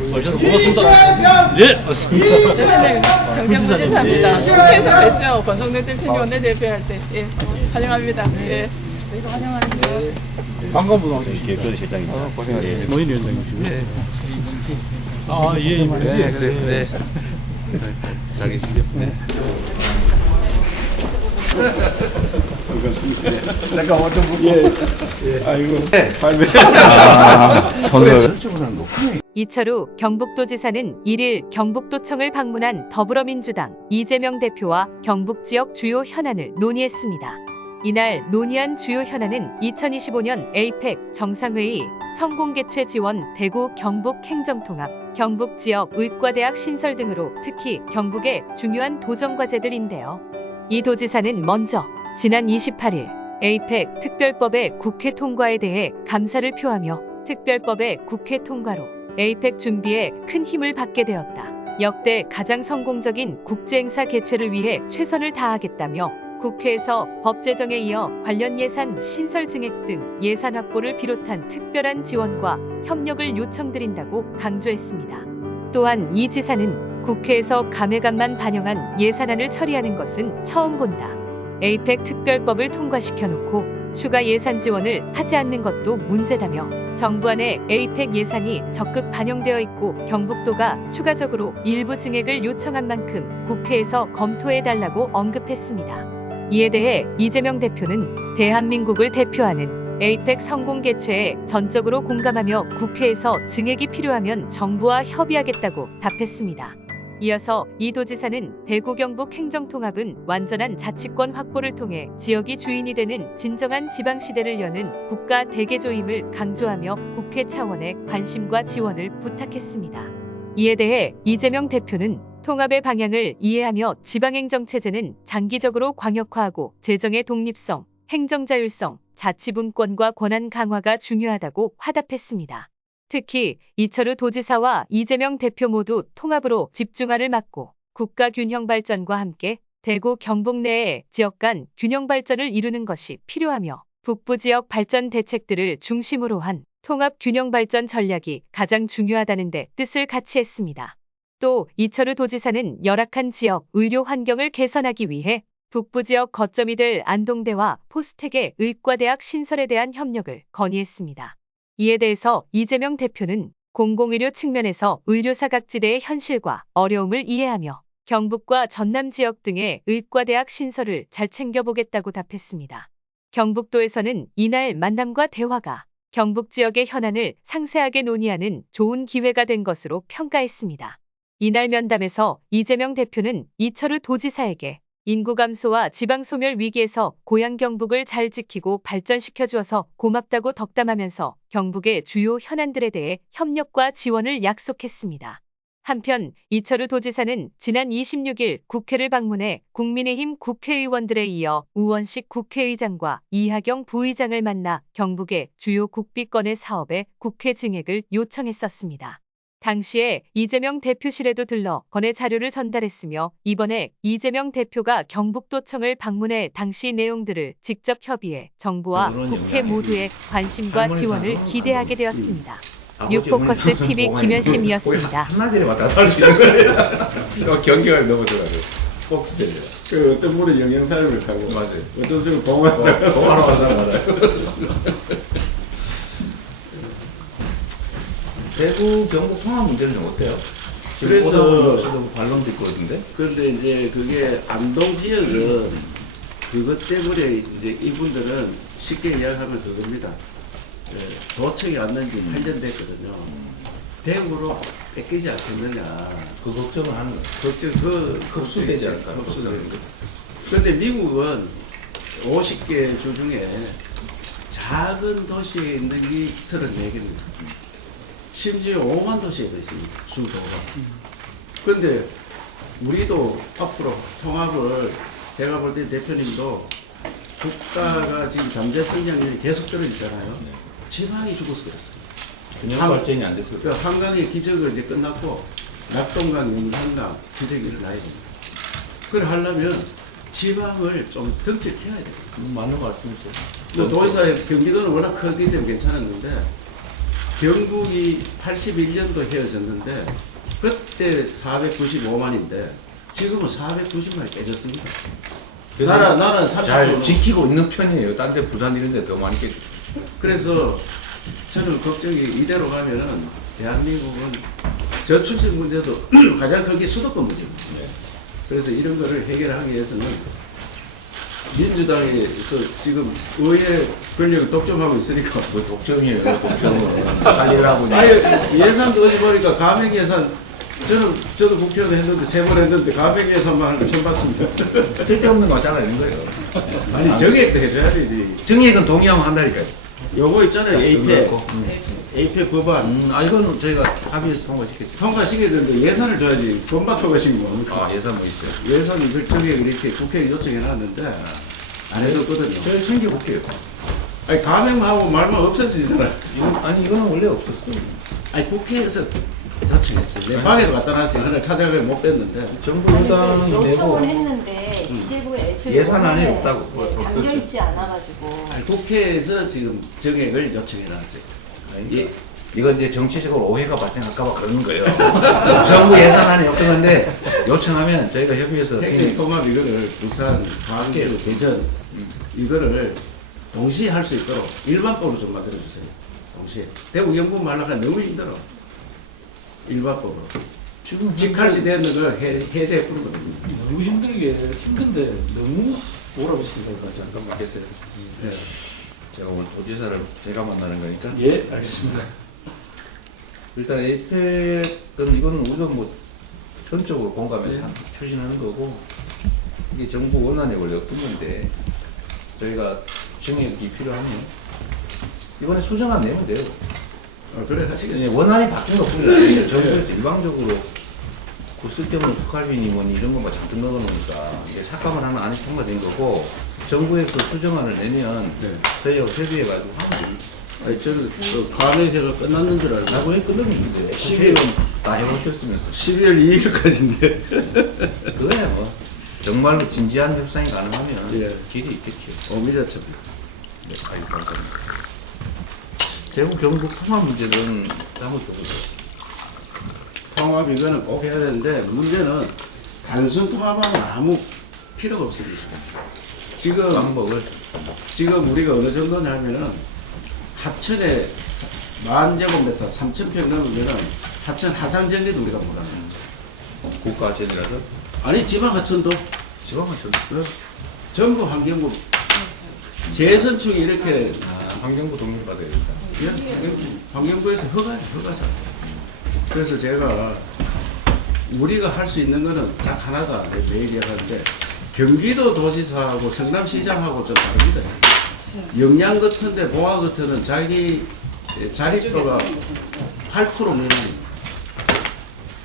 오셔서 고맙습니다. 예, 맞습니다. 대표님 경쟁부지사입니다. 국회에서 뵀죠. 권성동 대표님 원내대표 할 때. 예, 환영합니다. 예, 저희도 환영합니다. 반가운 분 오셨습니다. 개별 실장입니다. 고생하셨습니다. 노인 위원장이시고요. 아, 예, 네, 그래. 네. 잘 계시죠? 네. 잠깐 어좀 예. 아이고. 발매. 이철우 경북도지사는 1일 경북도청을 방문한 더불어민주당 이재명 대표와 경북 지역 주요 현안을 논의했습니다. 이날 논의한 주요 현안은 2025년 에이펙 정상회의 성공개최 지원 대구 경북 행정통합, 경북 지역 의과대학 신설 등으로 특히 경북의 중요한 도전과제들인데요. 이 도지사는 먼저 지난 28일 에이펙 특별법의 국회 통과에 대해 감사를 표하며 특별법의 국회 통과로 에이펙 준비에 큰 힘을 받게 되었다. 역대 가장 성공적인 국제행사 개최를 위해 최선을 다하겠다며 국회에서 법 제정에 이어 관련 예산 신설 증액 등 예산 확보를 비롯한 특별한 지원과 협력을 요청드린다고 강조했습니다. 또한 이 지사는 국회에서 감회감만 반영한 예산안을 처리하는 것은 처음 본다. 에이펙 특별법을 통과시켜 놓고 추가 예산 지원을 하지 않는 것도 문제다며 정부 안에 에이펙 예산이 적극 반영되어 있고 경북도가 추가적으로 일부 증액을 요청한 만큼 국회에서 검토해달라고 언급했습니다. 이에 대해 이재명 대표는 대한민국을 대표하는 에이펙 성공 개최에 전적으로 공감하며 국회에서 증액이 필요하면 정부와 협의하겠다고 답했습니다. 이어서 이 도지사는 대구 경북 행정통합은 완전한 자치권 확보를 통해 지역이 주인이 되는 진정한 지방시대를 여는 국가 대개조임을 강조하며 국회 차원의 관심과 지원을 부탁했습니다. 이에 대해 이재명 대표는 통합의 방향을 이해하며 지방행정체제는 장기적으로 광역화하고 재정의 독립성, 행정자율성, 자치분권과 권한 강화가 중요하다고 화답했습니다. 특히 이철우 도지사와 이재명 대표 모두 통합으로 집중화를 막고 국가 균형 발전과 함께 대구 경북 내의 지역 간 균형 발전을 이루는 것이 필요하며 북부 지역 발전 대책들을 중심으로 한 통합 균형 발전 전략이 가장 중요하다는 데 뜻을 같이 했습니다. 또 이철우 도지사는 열악한 지역 의료 환경을 개선하기 위해 북부 지역 거점이 될 안동대와 포스텍의 의과대학 신설에 대한 협력을 건의했습니다. 이에 대해서 이재명 대표는 공공의료 측면에서 의료사각지대의 현실과 어려움을 이해하며 경북과 전남 지역 등의 의과대학 신설을 잘 챙겨보겠다고 답했습니다. 경북도에서는 이날 만남과 대화가 경북 지역의 현안을 상세하게 논의하는 좋은 기회가 된 것으로 평가했습니다. 이날 면담에서 이재명 대표는 이철우 도지사에게 인구 감소와 지방 소멸 위기에서 고향 경북을 잘 지키고 발전시켜 주어서 고맙다고 덕담하면서 경북의 주요 현안들에 대해 협력과 지원을 약속했습니다. 한편 이철우 도지사는 지난 26일 국회를 방문해 국민의힘 국회의원들에 이어 우원식 국회의장과 이하경 부의장을 만나 경북의 주요 국비권의 사업에 국회 증액을 요청했었습니다. 당시에 이재명 대표실에도 들러 건의 자료를 전달했으며 이번에 이재명 대표가 경북도청을 방문해 당시 내용들을 직접 협의해 정부와 국회 모두의 관심과 지원을 기대하게 되었습니다. 뉴포커스 TV 김현심이었습니다. 한낮에 왔다 갔다 할 수 있는 거예요. 경경을 넘어서라고. 꼭 진짜. 그 어떤 분은 영양사를 하고 맞아요. 어떤 분은 공화사를 동화로 한 사람 알아요. 대구 경북 통합 문제는 좀 어때요? 그래서 반론도 있고 그러던데. 그런데 이제 그게 안동 지역은 그것 때문에 이제 이분들은 쉽게 이야기하면 그겁니다. 도청이 왔는지 8년 됐거든요. 대구로 뺏기지 않겠느냐. 그 걱정을 하는 거예요. 흡수되지 않을까? 흡수되는 거. 그런데 미국은 50개 주 중에 작은 도시에 있는 이 34개입니다. 심지어 5만 도시에도 있습니다. 수도가. 그런데 우리도 앞으로 통합을 제가 볼 때 대표님도 국가가 지금 경제 성장률이 계속 떨어지잖아요. 지방이 죽어서 그랬어요. 균형 발전이 안 됐을 거예요. 한강의 기적을 이제 끝났고 낙동강, 영산강 기적이 일어나야 됩니다. 그걸 하려면 지방을 좀 덩치해야 돼요. 맞는 거 말씀이세요. 도지사의 경기도는 워낙 크기 때문에 괜찮았는데 경북이 81년도 헤어졌는데 그때 495만인데 지금은 490만이 깨졌습니다. 나라는 잘 30%. 지키고 있는 편이에요. 딴 데 부산 이런 데 더 많이 깨져. 그래서 저는 걱정이 이대로 가면은 대한민국은 저출생 문제도 가장 큰 게 수도권 문제입니다. 그래서 이런 거를 해결하기 위해서는 민주당에서 지금 의회 권력을 독점하고 있으니까 뭐 독점이에요. 독점은 살리려고. 아예 예산도 어디 보니까 가맹 예산 저도 국회의원 했는데 3번 했는데 가맹 예산만 하는 거 처음 봤습니다. 쓸데없는 거 잘라내는 거예요. 아니 정액도 해줘야 되지. 정액은 동의하면 한다니까요. 요거 있잖아요. APE 법안 이거는 저희가 합의해서 통과시켰죠. 통과시켜야 되는데 예산을 줘야지. 돈만 통과시킨 거. 예산 뭐 있어요? 예산 이걸 정액 이렇게 국회에 요청해놨는데 안 해줬거든요. 저희 챙겨볼게요. 아니 가맹하고 말만 없어지잖아요. 이거는 원래 없었어. 아니 국회에서 요청했어요. 내 방에도 갖다 놨어요. 그러나 찾아가서 못 뺐는데. 정부 유단은 요청을 내고 했는데 기재부에 애초에 예산안에 원안에 없다고. 담겨 있지 않아가지고 아니, 국회에서 지금 정액을 요청해놨어요. 이건 이제 정치적으로 오해가 발생할까봐 그러는 거예요. 정부 예산안에 없던 건데 요청하면 저희가 협의해서 핵심 통합 이거를 부산, 광주, 대전 이거를 동시에 할 수 있도록 일반법으로 좀 만들어주세요. 동시에. 대구 경북 말라가 너무 힘들어. 일반법으로. 지금 직할시 되는 걸 해제해 뿌는 거거든요. 너무 힘든데 너무 몰아붙이니까 잠깐만 계세요. 예. 제가 오늘 도지사를 제가 만나는 거니까 예, 알겠습니다. 일단 APEC은 이거는 우리가 뭐 전적으로 공감해서 추진하는 거고 이게 정부 원안에 원래 없던 건데 저희가 정액이 필요하면 이번에 수정안 내면 돼요. 그래 이제 하시겠어요. 원안이 바뀐 것 뿐이에요. 정부에서 일방적으로 그 쓸데없는 북할비니 뭐니 이런 거만 잔뜩 넣어놓으니까 이게 삭감을 하면 안에 통과된 거고 정부에서 수정안을 내면 네. 저희가 협의해가지고 하면 됩니다. 아니, 저는 감회회가 끝났는 줄 알고. 나고 끝났는데 12월 다 해보셨으면서 12월 2일까지인데. 그거야 뭐 정말로 진지한 협상이 가능하면 예. 길이 있겠죠. 오미자처럼. 네, 아이고 감사합니다. 대구 경북 통합 문제는 한번 더 보세요. 통합 이거는 꼭 해야 되는데 문제는 단순 통합하면 아무 필요가 없습니다. 지금 방법을 우리가 어느 정도냐면은 하천에 10,000제곱미터 3,000평 넘으면은 하천 하상 정리도 우리가 못합니다. 국가전이라서 아니 지방 하천도 지방은 전 전부 환경부 재선충이 이렇게 환경부 동의를 받아야 된다. 환경부에서 허가사. 그래서 제가 우리가 할 수 있는 거는 딱 하나다. 매일 이야기하는데 경기도 도지사하고 성남시장하고 좀 다릅니다. 영양 같은데 보아 같은은 자기 자립도가 8% 미만입니다.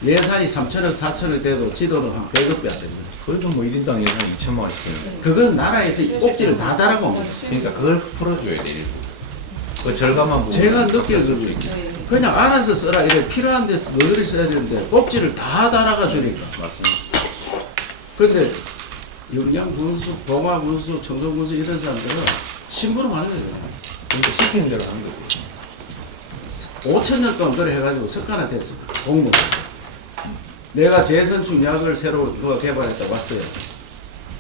예산이 3천억, 4천억 돼도 지도는 한 100억밖에 안 됩니다. 그래도 뭐 1인당 예산 2천만 원씩 되는 그건 나라에서 꼭지를 다 달아고 옵니다. 그러니까 그걸 풀어줘야 돼 일부. 그 절감한 부분. 제가 느끼는 그냥 알아서 써라. 이래 필요한 데서 너희들이 써야 되는데 꼭지를 다 달아가 주니까. 맞습니다. 그런데 영양군수, 봉화군수, 청송군수 이런 사람들은 심부름 하는 거예요. 그러니까 시키는 대로 하는 거지. 5,000년 동안 그래 해가지고 석가나 됐습니다. 공무원. 내가 재선충 약을 새로 누가 개발했다 왔어요.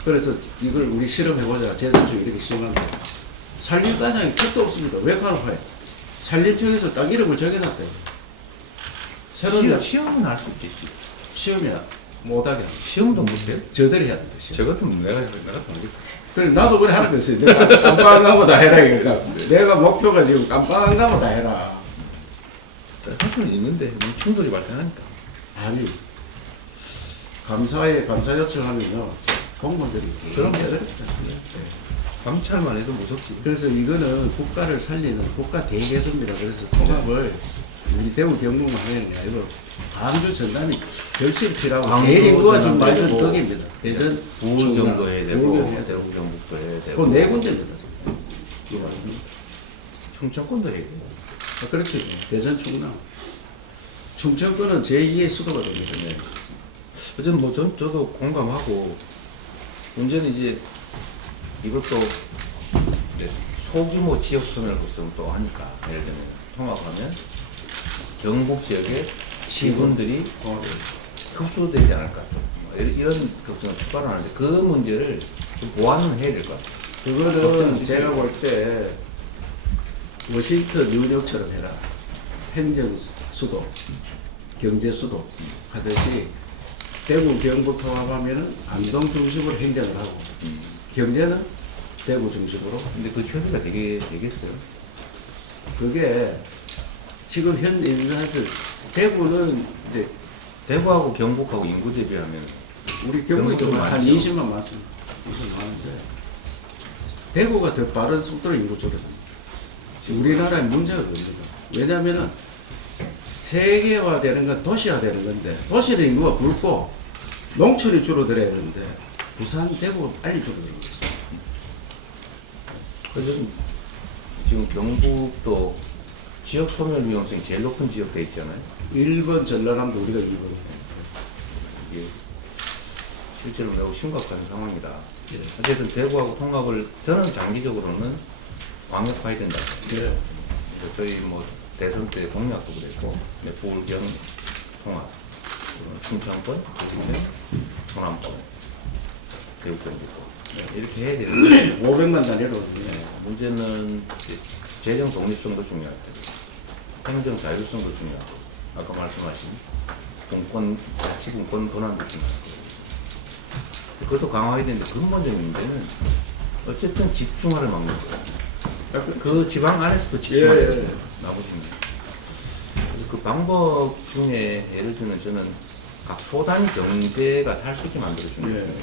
그래서 이걸 우리 실험해보자. 재선충 이렇게 심한데. 산림과장이 택도 없습니다. 왜 가노파요? 산림청에서 딱 이름을 정해놨대요. 새로운 약 시험은 할 수 있겠지. 시험이야. 못하게 합니다. 시험도 못해요? 저들이 해야 된다. 시험. 저 같으면 내가 모르겠다. 그래 나도 그래 하는 거 있어요. 내가 깜빡한 가면 다 해라. 그러니까 내가 목표가 지금 깜빡한 가면 다 해라. 할 수는 있는데 뭐 충돌이 발생하니까. 아니 감사 요청하면요 공무원들이 그런 게 어렵다. 감찰만 해도 무섭지. 그래서 이거는 국가를 살리는 국가 대개조입니다. 그래서 통합을 우리 대구 경북만 하는 게 아니고 광주 전남이 결실 필요하고 광주, 제일 인구가 좀 많이 전남 준 덕입니다. 대전 부경도 해야 되고 부경 해야 되고 대구 경북도 해야 되고. 그네 군데입니다. 이거 맞습니다. 충청권도 해야 되고. 그렇죠. 대전 충남 충청권은 제2의 수도가 됩니다. 어쨌든 뭐 저도 공감하고 문제는 이제 이것도 이제 소규모 지역선을 좀 또 하니까 예를 들면 통합하면 경북 지역의 시군들이 흡수되지 않을까. 이런 걱정을 추가를 하는데 그 문제를 좀 보완은 해야 될 것 같아요. 그거는 제가 볼 때 워싱턴 뉴욕처럼 해라. 행정 수도, 경제 수도 하듯이 대구 경북 통합하면은 안동 중심으로 행정을 하고 경제는 대구 중심으로. 근데 그 협의가 되겠어요. 그게 지금 현 인사에서 대구는 이제 대구하고 경북하고 인구 대비하면 우리 경북이 경북도 좀 한 많죠. 20만 많습니다. 20만 많은데 대구가 더 빠른 속도로 인구 줄어듭니다. 우리나라에 문제가 그겁니다. 왜냐하면은 세계화되는 건 도시화되는 건데 도시의 인구가 굵고 농촌이 줄어들어야 되는데 부산, 대구가 빨리 줄어듭니다. 그래서 지금 경북도 지역 소멸 위험성이 제일 높은 지역 돼 있잖아요. 1번 전라남도 우리가 2번. 이게 실제로 매우 심각한 상황이다. 어쨌든 대구하고 통합을 저는 장기적으로는 광역화해야 된다. 예. 저희 뭐 대선 때 공약도 그랬고, 부울경 통합, 충청권, 호남권, 대구 경북권 이렇게 해야 되는데 500만 단위로. 문제는 이제 재정 독립성도 중요할 테고, 행정 자율성도 중요하고, 아까 말씀하신 공권, 자치분권 권한도 중요하고, 그것도 강화해야 되는데 근본적인 문제는 어쨌든 집중화를 막는 거예요. 그 지방 안에서도 집중화해야 예. 돼요. 나머지는. 그래서 그 방법 중에 예를 들면 저는 각 소단위 경제가 살 수 있게 만들어주는 예. 거예요.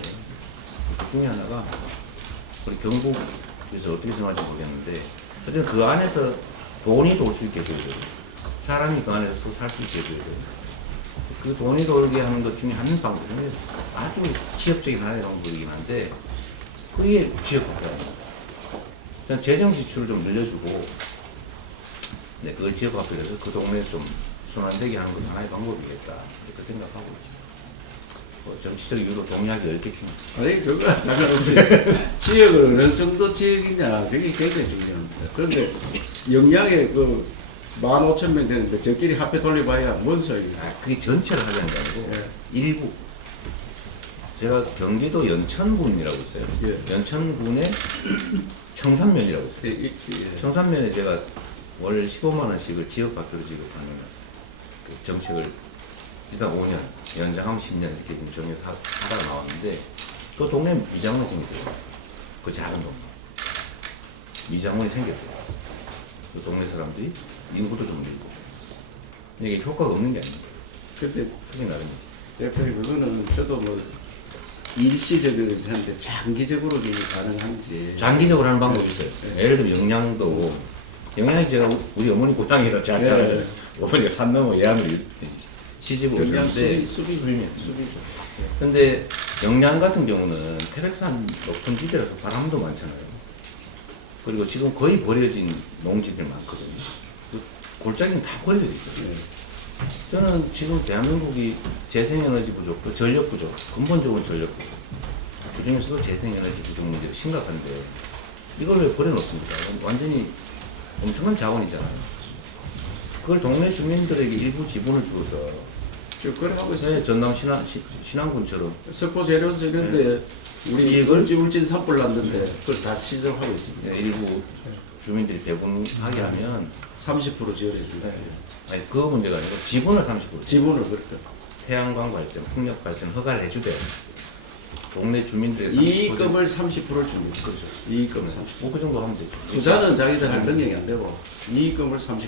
그 중에 하나가 우리 경북에서 어떻게 생각할지 모르겠는데 어쨌든 그 안에서 돈이 돌 수 있게 해줘야 돼요. 사람이 그 안에서 살 수 있게 해줘야 돼요. 그 돈이 돌게 하는 것 중에 한 방법은 아주 기업적인 하나의 방법이긴 한데 그게 지역화입니다. 저는 재정 지출을 좀 늘려주고 네, 그걸 지역화해서 그 동네에 좀 순환되게 하는 건 하나의 방법이겠다 이렇게 생각하고 있죠. 뭐 정치적 이유로 동의하기 어렵겠지만 아니 그거 상관없이 지역을 어느 정도 지역이냐 그게 굉장히 중요합니다. 그런데 영양에 그 15,000명 되는데 저끼리 합해 돌려봐야 뭔 소용이야. 그게 전체를 하자는 게 아니고 예. 일부. 제가 경기도 연천군이라고 있어요. 예. 연천군에 청산면이라고 있어요. 예. 청산면에 제가 월 15만 원씩을 지역학교로 지급하는 그 정책을 일단 5년, 연장하면 10년 이렇게 지금 정해서 하다 나왔는데 그 동네 미장원이 생겼어요. 그 작은 동네. 미장원이 생겼어요. 그 동네 사람들이 인구도 좀 늘고. 이게 효과가 없는 게 아닙니다. 근데 크게 나름이지. 대표님 그거는 저도 뭐 일시적으로 하는데 장기적으로 이게 가능한지. 장기적으로 하는 방법이 있어요. 예를 들면 영양도, 영양이 제가 우리 어머니 고향이라 잘 알아요. 네. 어머니가 산 넘어 예안을 시집을 영양 오셨는데 수비죠. 근데 영양 같은 경우는 태백산 높은 지대라서 바람도 많잖아요. 그리고 지금 거의 버려진 농지들 많거든요. 그 골짜기는 다 버려져 있어요. 네. 저는 지금 대한민국이 재생에너지 부족, 또 전력 부족, 근본적으로 전력 부족. 그 중에서도 재생에너지 부족 문제가 심각한데 이걸 왜 버려놓습니까? 완전히 엄청난 자원이잖아요. 그걸 동네 주민들에게 일부 지분을 주어서 그걸 하고 있어요. 전남 신안군처럼 석포 재료 쓰는데 우리 이걸 울진 산불 났는데 그걸 다 시설하고 있습니다. 일부 주민들이 배분하게 하면 30% 지원해 준다. 아니 그 문제가 아니고 지분을 30% 지분을 그렇게. 태양광 발전, 풍력 발전 허가를 해주되 동네 주민들의 30% 이익금을 30%를 줍니다. 그렇죠. 이익금 30%. 뭐그 정도 하면 되죠. 투자는 자기들 할 능력이 안 되고 이익금을 30%.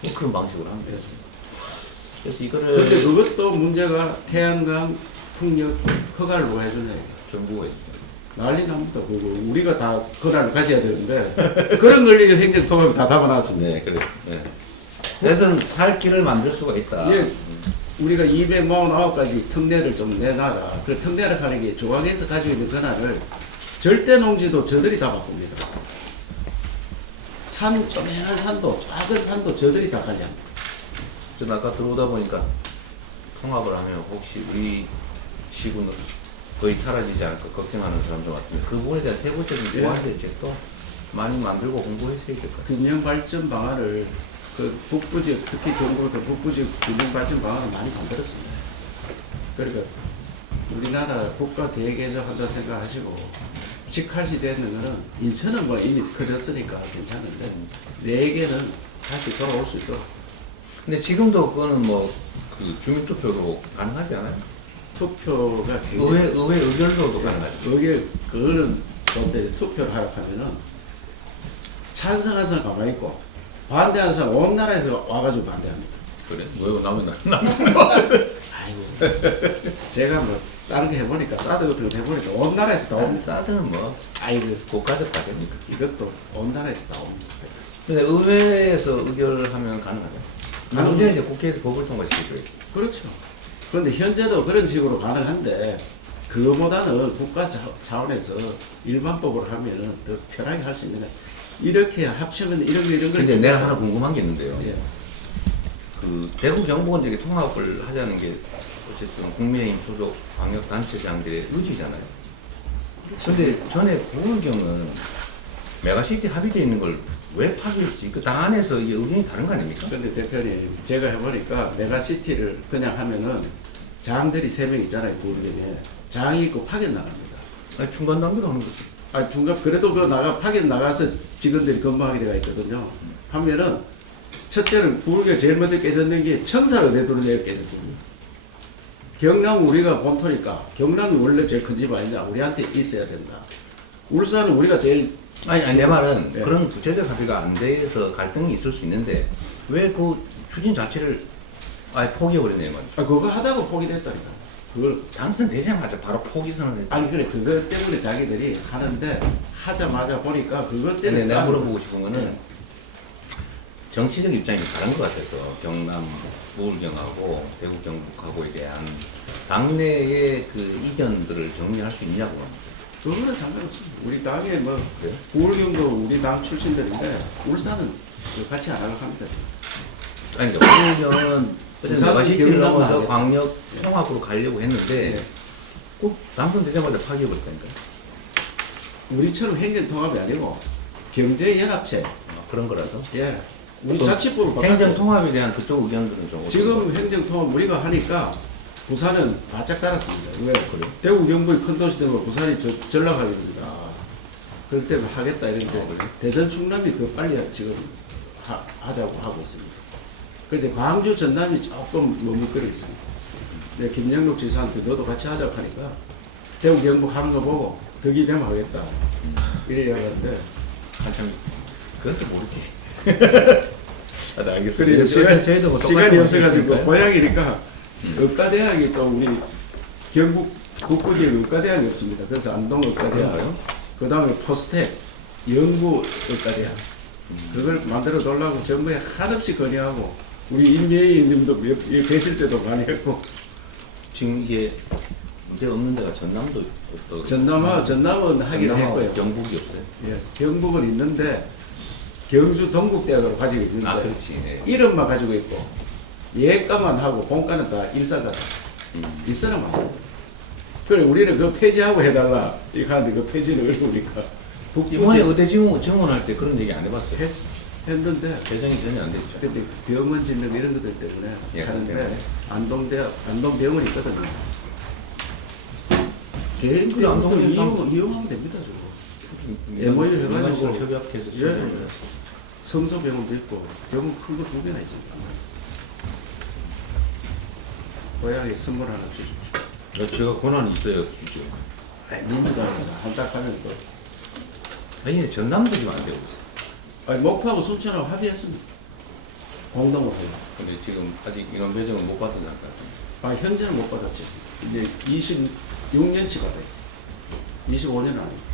뭐 그런 방식으로 하면 되죠. 그래서 그런데 이거를 그것도 문제가 태양광 풍력 허가를 뭐 해주냐. 정부가 있죠. 난리 납니다. 그거 우리가 다 권한을 가져야 되는데 그런 걸 이제 행정통합이 다 담아놨습니다. 네, 그래. 네. 그래서 살 길을 만들 수가 있다. 예, 우리가 249가지 특례를 좀 내놔라. 그 특례를 하는 게 조각에서 가지고 있는 권한을 절대 농지도 저들이 다 바꿉니다. 산, 쪼매난 산도, 작은 산도 저들이 다 관리합니다. 저는 아까 들어오다 보니까 통합을 하면 혹시 우리 시군은 거의 사라지지 않을까 걱정하는 사람들 같은데 그 부분에 대한 세부적인 예. 보완 대책도 많이 만들고 공부했어야 될 것 같아요. 균형 발전 방안을 그 북부 지역, 특히 경북도 북부 지역 균형 발전 방안을 많이 만들었습니다. 그러니까 우리나라 국가 대개척 한다고 생각하시고 직할시 되는 거는 인천은 뭐 이미 커졌으니까 괜찮은데 4개는 다시 돌아올 수 있어. 근데 지금도 그거는 뭐 그 주민투표도 가능하지 않아요? 투표가 굉장히 의회 의결로도 가능하죠. 그게 그거는 근데 투표를 하려고 하면은 찬성한 사람 가만히 있고 반대하는 사람 온 나라에서 와가지고 반대합니다. 그래? 왜 나면 아이고 제가 뭐 다른 거 해보니까 사드 같은 거 해보니까 온 나라에서 다 옵니다. 사드는 뭐 아이고 국가적 과제니까. 이것도 온 나라에서 다 옵니다. 근데 의회에서 의결하면 가능하죠. 문제는 이제 국회에서 법을 통과시켜줘야지. 그렇죠. 그런데 현재도 그런 식으로 가능한데 그거보다는 국가 차원에서 일반법으로 하면은 더 편하게 할 수 있는 거예요. 이렇게 합치면 이런 걸. 근데 내가 하나 궁금한 게 있는데요. 예. 그 대구 경북은 이렇게 통합을 하자는 게 어쨌든 국민의힘 소속 광역 단체장들의 의지잖아요. 근데 전에 부울경은 메가시티 합의되어 있는 걸 왜 파기했지? 그 당 안에서 이게 의견이 다른 거 아닙니까? 그런데 대표님 제가 해보니까 메가시티를 그냥 하면은 장들이 3명 있잖아요. 부울경에 장이 있고 파견 나갑니다. 아니, 중간 단계로 하는 거지. 아 중간 그래도 그 파견 나가서 직원들이 근무하게 되어 있거든요. 하면은 첫째는 부울경 제일 먼저 깨졌는 게 청사를 내도록 깨졌습니다. 경남 우리가 본토니까 경남이 원래 제일 큰 집 아니냐 우리한테 있어야 된다. 울산은 우리가 제일 아니 내 말은 네. 그런 구체적 합의가 안 돼서 갈등이 있을 수 있는데 왜 그 추진 자체를 아예 포기해버렸냐 말이죠. 그거 하다가 포기됐다니까. 그걸 당선되자마자 바로 포기 선언을 했다. 아니 그래 그것 때문에 자기들이 하는데 하자마자 보니까 그것 근데 때문에 내가 싸우는 물어보고 싶은 거는 정치적 입장이 다른 것 같아서 경남 부울경하고 대구 경북하고에 대한 당내의 그 이견들을 정리할 수 있냐고. 그거는 상관없습니다. 우리 당에 뭐 그래요? 부울경도 우리 당 출신들인데 울산은 같이 안 하려고 합니다. 아니 그러니까 부울경은 어쨌든 부산은 메가시티를 경남 넘어서 아니야. 광역 통합으로 가려고 했는데 네. 꼭 당선되자마자 파기해버렸다니까. 우리처럼 행정통합이 아니고 경제연합체. 그런 거라서. 예. 우리 또 자치법을 바꿨어요. 행정 통합에 대한 그쪽 의견들은 좀 지금 행정통합 우리가 하니까 부산은 바짝 달았습니다. 왜? 그래요? 대구 경북이 큰 도시 되면 부산이 전락하겠습니다. 그럴 때는 하겠다 이런데 그래요? 대전 충남이 더 빨리 지금 하자고 하고 있습니다. 그래서 광주 전남이 조금 머뭇거려 있습니다. 네, 김영록 지사한테 너도 같이 하자고 하니까 대구 경북 하는 거 보고 덕이 되면 하겠다. 이래야 하는데 한참 그것도 모르지. 아, 네, 알겠습니다. 그래 저희도 뭐 시간이 똑같은 없어가지고 말씀이니까요. 고향이니까 의과대학이 또 우리 경북 북부지에 의과대학이 없습니다. 그래서 안동 의과대학, 그런가요? 그 다음에 포스텍, 영구 의과대학 그걸 만들어 놓으려고 정부에 한없이 건의하고 우리 임예위님도 여기 계실 때도 많이 했고 지금 이게 문제 없는 데가 전남도 없고 전남은 하기로 했고요. 경북이 없어요. 예, 경북은 있는데 경주 동국대학으로 가지고 있는데 아 그렇지. 네. 이름만 가지고 있고 예가만 하고 본가는 다 일산 가서 일산은 안 그래 우리는 그 폐지하고 해달라 이거 하는데 그 폐지는 어려우니까 이번에 의대 증원할 때 그런 얘기 안 해봤어요. 했는데 개정이 전혀 안 됐죠. 근데 병원 짓는 이런 것들 때문에 예, 하는데 때문에. 안동병원이 있거든요. 개인 그래, 안동에 이용하면 됩니다. 저거. MOU 해가지고 민간시설 협약해서 예. 성서병원도 있고 병원 큰 거 2개나 있습니다. 고향에 선물 하나 주십시오. 제가 권한이 있어요, 주죠. 민주당에서 한딱 하면 또 아니 전남도 지금 안 되고 있어. 아니, 목포하고 순천하고 합의했습니다. 공동으로. 근데 지금 아직 이런 배정을 못 받은 상태. 아 현재는 못 받았죠. 이제 26년치 받아요. 25년 아니에요.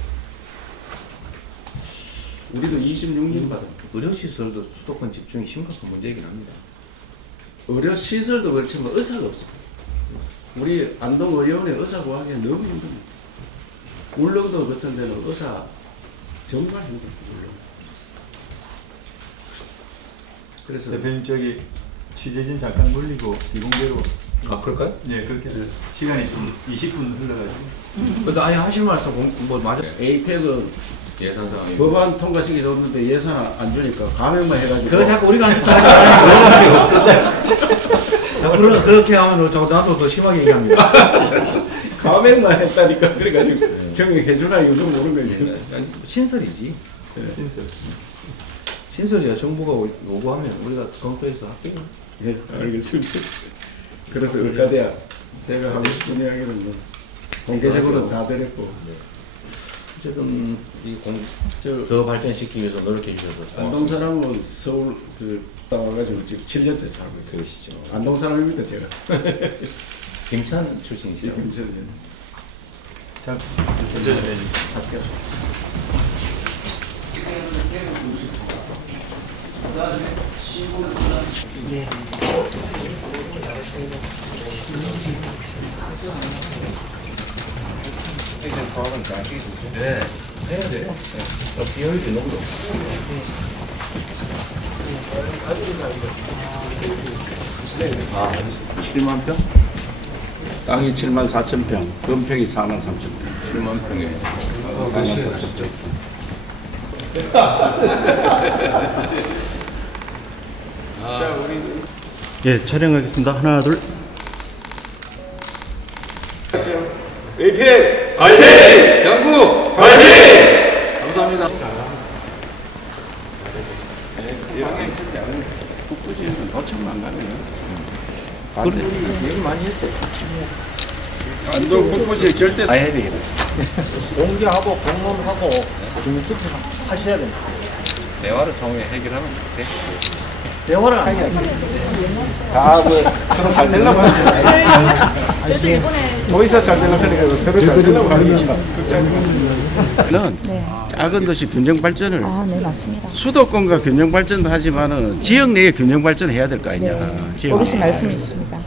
우리도 26년 받아요. 의료시설도 수도권 집중이 심각한 문제이긴 합니다. 의료 시설도 그렇지만 의사가 없어요. 우리 안동 의료원에 의사 구하기가 너무 힘듭니다. 울릉도 같은 데는 의사 정말 힘듭니다. 울릉. 그래서 대표님 저기 취재진 잠깐 물리고 비공개로 아 그럴까요? 예 그렇게 시간이 좀 20분 흘러가지고 근데 아니 하실 말씀 뭐 맞아요. 에이펙은 예산 상황이. 법안 통과시키 줬는데 예산 안 주니까 감액만 해가지고. 그거 자꾸 우리가 안 좋다 하지 말아요. 그렇게 하면 자꾸 나도 더 심하게 얘기합니다. 감액만 했다니까. 그래가지고 정액해주나 이거 모르는 거지. 신설이지. 신설. 신설이야 정부가 요구하면 우리가 검토해서 할게요. 예, 알겠습니다. 그래서 의과대야 제가 하고 싶은 이야기는 뭐 공개적으로 다 드렸고. 어쨌든 더 발전시키기 위해서 노력해 주셔서 안동 고맙습니다. 사람은 서울 와가지고 지금 7년째 살고 있어요. 안동 사람입니다 제가. 김천 출신이시죠? 자, 문제 좀 해주세요. 네, 해야 돼요. 비효율이 너무 높아. 7만 평? 땅이 7만 4천 평, 건평이 4만 3천 평. 7만 평에. 예, 촬영하겠습니다. 하나, 둘. APL! 경북! 감사합니다. 북부지에는 도청만 안 가네요. 우리 얘기 많이 했어요. 안동 북부지 절대 아예 해야 되겠네. 공개하고 공론하고 주민투표 하셔야 됩니다. 대화를 통해 해결하면 돼. 대화를 안 해요. 다뭐 서로 잘 되려고 하는 저도 이번에 도의사 잘 되려고 하니까 서로 잘 되려고 하는 는 작은 도시 균형 발전을 네 맞습니다. 수도권과 균형 발전도 하지만은 지역 내에 균형 발전을 해야 될 거 아니냐. 지역 어르신 말씀해 주십니다.